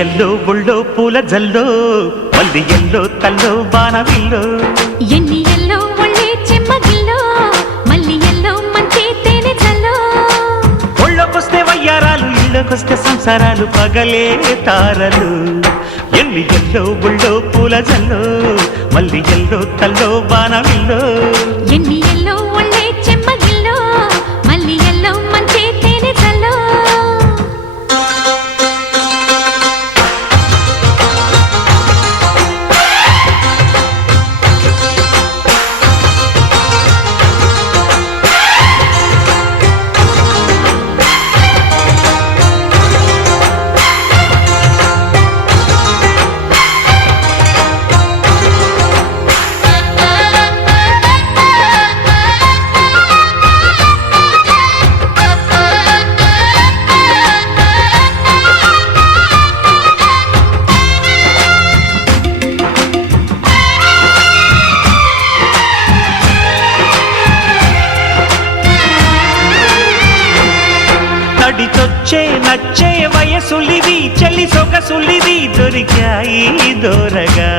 yellow ఒళ్ళో పూల జల్లో మల్లి yellow తల్లో బాణవిల్లో ఎన్ని ఎల్లో ఒళ్ళే చెమ్మగిల్లో మల్లి ఎల్లో మంచి తేనె జల్లో ఒళ్ళోకొస్తే వయ్యారాలు ఇళ్ళకొస్తే సంసారాలు పగలే తారలు ఎన్ని ఎల్లో ఒళ్ళో పూల జల్లో మల్లి ఎల్లో తల్లో బాణవిల్లో ఎన్ని ఎల్లో ఒళ్ళే చెమ్మగిల్లో మల్లి ఎల్లో మంచి తేనె జల్లో తడిచొచ్చే నచ్చే వయసులివి చలి సొగసులివి దొరికాయి దొరగా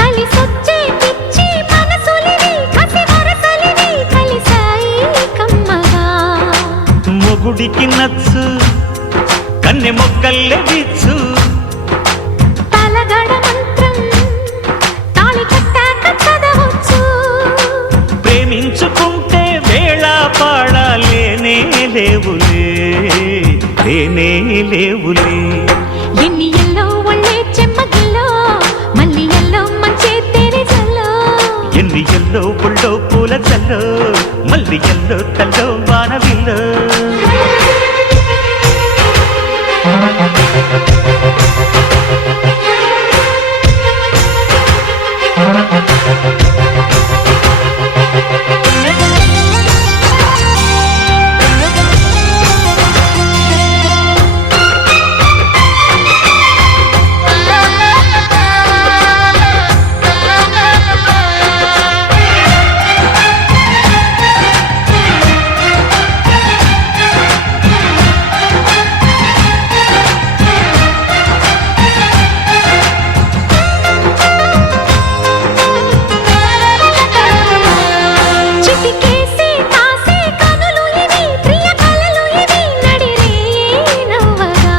కలిసొచ్చే పిచ్చి మనసులివి కసి వరసలివి కలిసాయి కమ్మగా మొగుడికి నచ్చు కన్నె మొక్కల్లే విచ్చు తలగడ మంత్రం తాళి కట్టాక చదవచ్చు ప్రేమించుకుంటే వేళ పాడాలేనే లేవులే లేనే లేవులే ఎన్ని ఎల్లో ఒళ్ళే చెమ్మగిల్లో మల్లి ఎల్లో మంచి తేనె జల్లో ఎన్ని ఎల్లో పుల్లో పూల జల్లో మల్లి ఎల్లో తల్లో వానవిల్లో చిటికేసి కాసే కనులు ఇవి ప్రియ కలలు ఇవి నడిరే నవ్వగా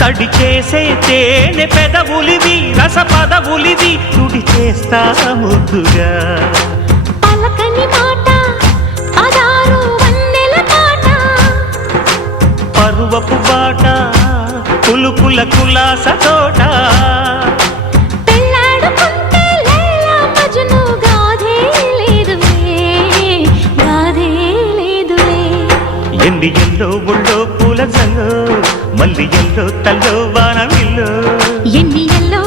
తడి చేసే తేనె పెదవులివి రస పదవులివి తుడి చేస్తా ముద్దుగా పలకని మాట పదారు వన్నెల పాట పరువపు బాట కులుకుల కులాస తోట పెళ్ళాడుకుంటే లైలా మజ్ను గాథే లేదులే గాథే లేదులే ఎన్ని ఎల్లో ఒళ్ళో పూల జల్లో మల్లి ఎల్లో తల్లో వానవిల్లో ఎన్ని ఎల్లో